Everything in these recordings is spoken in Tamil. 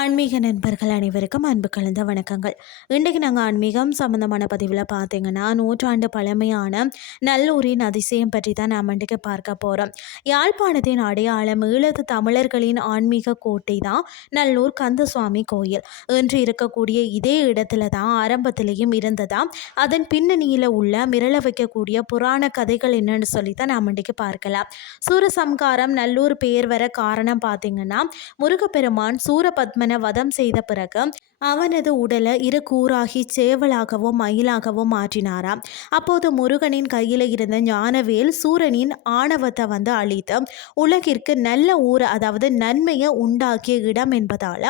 ஆன்மீக நண்பர்கள் அனைவருக்கும் அன்பு கலந்த வணக்கங்கள். இன்றைக்கு நாங்கள் ஆன்மீகம் சம்மந்தமான பதிவில் பார்த்தீங்கன்னா, நூற்றாண்டு பழமையான நல்லூரின் அதிசயம் பற்றி தான் நாம் இன்றைக்கு பார்க்க போகிறோம். யாழ்ப்பாணத்தின் அடையாளம் ஈழத்து தமிழர்களின் ஆன்மீக கோட்டை தான் நல்லூர் கந்தசுவாமி கோயில். இன்று இருக்கக்கூடிய இதே இடத்துல தான் ஆரம்பத்திலேயும் இருந்ததா, அதன் பின்னணியில் உள்ள மிரள வைக்கக்கூடிய புராண கதைகள் என்னன்னு சொல்லி தான் நாம் இன்றைக்கு பார்க்கலாம். சூரசம்காரம் நல்லூர் பெயர் வர காரணம் பார்த்தீங்கன்னா, முருகப்பெருமான் சூரபத்மனை வதம் செய்த பிறகு அவனது உடலை இரு கூறாகி சேவலாகவும் மயிலாகவும் மாற்றினாராம். அப்போது முருகனின் கையில் இருந்த ஞானவேல் சூரனின் ஆணவத்தை அழித்து உலகிற்கு நல்ல ஊர், அதாவது நன்மையை உண்டாக்கிய இடம் என்பதால்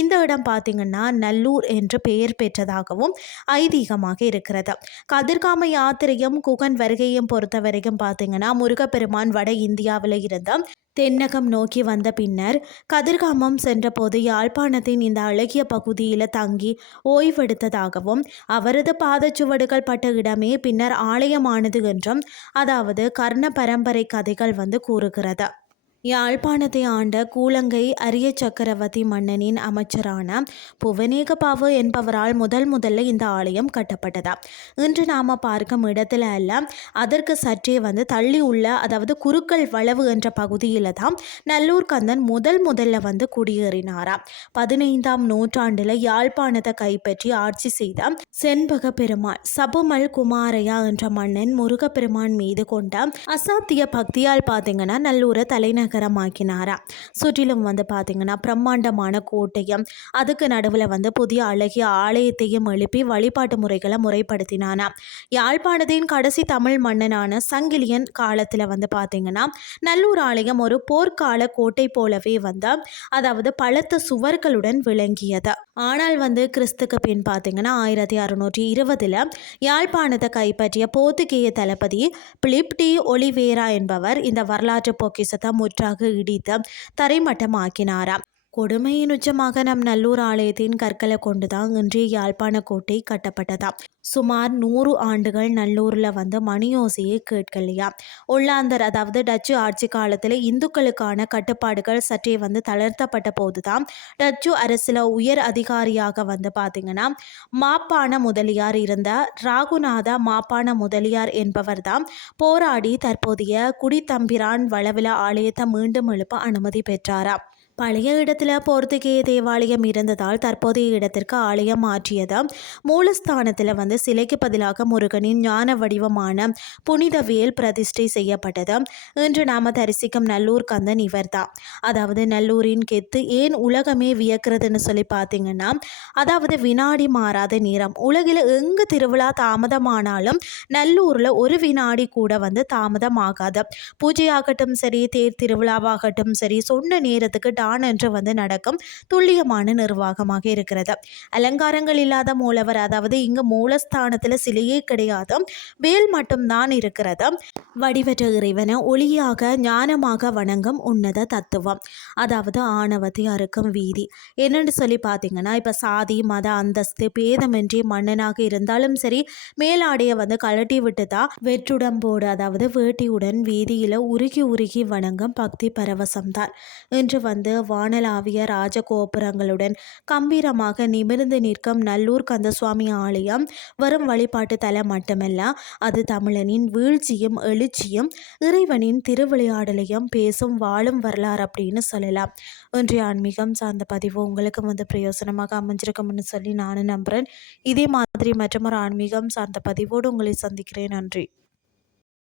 இந்த இடம் பார்த்திங்கன்னா நல்லூர் என்று பெயர் பெற்றதாகவும் ஐதீகமாக இருக்கிறது. கதிர்காம யாத்திரையும் குகன் வருகையும் பொறுத்த வரைக்கும் பார்த்திங்கன்னா, முருகப்பெருமான் வட இந்தியாவில் இருந்த தென்னகம் நோக்கி வந்த பின்னர் கதிர்காமம் சென்றபோது யாழ்ப்பாணத்தின் இந்த அழகிய பகுதியில் தங்கி ஓய்வெடுத்ததாகவும் அவரது பாதச்சுவடுகள் பட்ட இடமே பின்னர் ஆலயமானது என்றும், அதாவது கர்ண பரம்பரை கதைகள் கூறுகிறது. யாழ்ப்பாணத்தை ஆண்ட கூலங்கை அரிய சக்கரவர்த்தி மன்னனின் அமைச்சரான புவனேகபாவு என்பவரால் முதல்ல இந்த ஆலயம் கட்டப்பட்டதா. இன்று நாம் பார்க்கும் இடத்துல அல்ல, அதற்கு சற்றே தள்ளி உள்ள, அதாவது குருக்கள் வளவு என்ற பகுதியில் தான் நல்லூர் கந்தன் முதல்ல குடியேறினாராம். 15ஆம் நூற்றாண்டில் யாழ்ப்பாணத்தை கைப்பற்றி ஆட்சி செய்த செண்பக பெருமாள் சபுமல் குமாரையா என்ற மன்னன் முருகப்பெருமான் மீது கொண்ட அசாத்திய பக்தியால் பார்த்தீங்கன்னா நல்லூரை தலைநகர் நகரமாக்கினாரா. சுற்றிலும் பார்த்தீங்கன்னா பிரம்மாண்டமான கோட்டையும் அதுக்கு நடுவில் புதிய அழகிய ஆலயத்தையும் எழுப்பி வழிபாட்டு முறைகளை முறைப்படுத்தினானா. யாழ்ப்பாணத்தின் கடைசி தமிழ் மன்னனான சங்கிலியன் காலத்தில் பார்த்தீங்கன்னா நல்லூர் ஆலயம் ஒரு போர்க்கால கோட்டை போலவே அதாவது பலத்த சுவர்களுடன் விளங்கியது. ஆனால் கிறிஸ்துக்கு பின் பார்த்தீங்கன்னா 1620 யாழ்ப்பாணத்தை கைப்பற்றிய போர்த்துகேய தளபதி பிலிப் டி ஒலிவேரா என்பவர் இந்த வரலாற்று பொக்கிஷத்தை இடித்து தரைமட்டமாக்கினாராம். கொடுமையின் உச்சமாக நம் நல்லூர் ஆலயத்தின் கற்களை கொண்டுதான் இன்றைய யாழ்ப்பாண கோட்டை கட்டப்பட்டதாம். சுமார் 100 ஆண்டுகள் நல்லூரில் மணியோசையை கேட்கலையா. ஒல்லாந்தர், அதாவது டச்சு ஆட்சி காலத்தில் இந்துக்களுக்கான கட்டுப்பாடுகள் சற்றே தளர்த்தப்பட்ட போதுதான் டச்சு அரசில் உயர் அதிகாரியாக பார்த்தீங்கன்னா மாப்பான முதலியார் இருந்த ராகுநாத மாப்பான முதலியார் என்பவர் தான் போராடி தற்போதைய குடித்தம்பிரான் வளவில ஆலயத்தை மீண்டும் எழுப்ப அனுமதி பெற்றாராம். பழைய இடத்துல போர்த்துகேய தேவாலயம் இருந்ததால் தற்போதைய இடத்திற்கு ஆலயம் மாற்றியது. மூலஸ்தானத்தில் சிலைக்கு பதிலாக முருகனின் ஞான வடிவமான புனித வேல் பிரதிஷ்டை செய்யப்பட்டது. இன்று நாம் தரிசிக்கும் நல்லூர் கந்தன் இவர்தான். அதாவது நல்லூரின் கெத்து ஏன் உலகமே வியக்கிறதுன்னு சொல்லி பார்த்தீங்கன்னா, அதாவது வினாடி மாறாத நேரம். உலகில் எங்கு திருவிழா தாமதமானாலும் நல்லூரில் ஒரு வினாடி கூட தாமதமாகாது. பூஜையாகட்டும் சரி, தேர் திருவிழாவாகட்டும் சரி, சொன்ன நேரத்துக்கு டான் என்று நடக்கும் துல்லியமான நிர்வாகமாக இருக்கிறது. அலங்காரங்கள் இல்லாத மூலவர், அதாவது இங்கு மூலஸ்தானத்தில் சிலையே கிடையாது, வேல் மட்டும்தான் இருக்கிறது. வடிவற்ற இறைவனை ஒளியாக ஞானமாக வணங்கும் உன்னத தத்துவம், அதாவது ஆணவத்தை அறுக்கும் வீதி. என்னென்னு சொல்லி பார்த்தீங்கன்னா, இப்போ சாதி மத அந்தஸ்து பேதமின்றி மன்னனாக இருந்தாலும் சரி, மேலாடையை கழட்டி விட்டுதான் வெற்றுடம்போடு, அதாவது வேட்டியுடன் வீதியில் உருகி வணங்கும் பக்தி பரவசம்தான். இன்று வானலாவிய ராஜகோபுரங்களுடன் கம்பீரமாக நிமிர்ந்து நிற்கும் நல்லூர் கந்தசுவாமி ஆலயம் வரும் வழிபாட்டு தலம் மட்டுமல்ல, அது தமிழனின் வீழ்ச்சியும் எழுச்சியும் இறைவனின் திருவிளையாடலையும் பேசும் வாழும் வரலாறு அப்படின்னு சொல்லலாம். இன்றைய ஆன்மீகம் சார்ந்த பதிவு உங்களுக்கு பிரயோசனமாக அமைஞ்சிருக்கும்னு சொல்லி நானும் நம்புகிறேன். இதே மாதிரி மற்றொரு ஆன்மீகம் சார்ந்த பதிவோடு உங்களை சந்திக்கிறேன். நன்றி.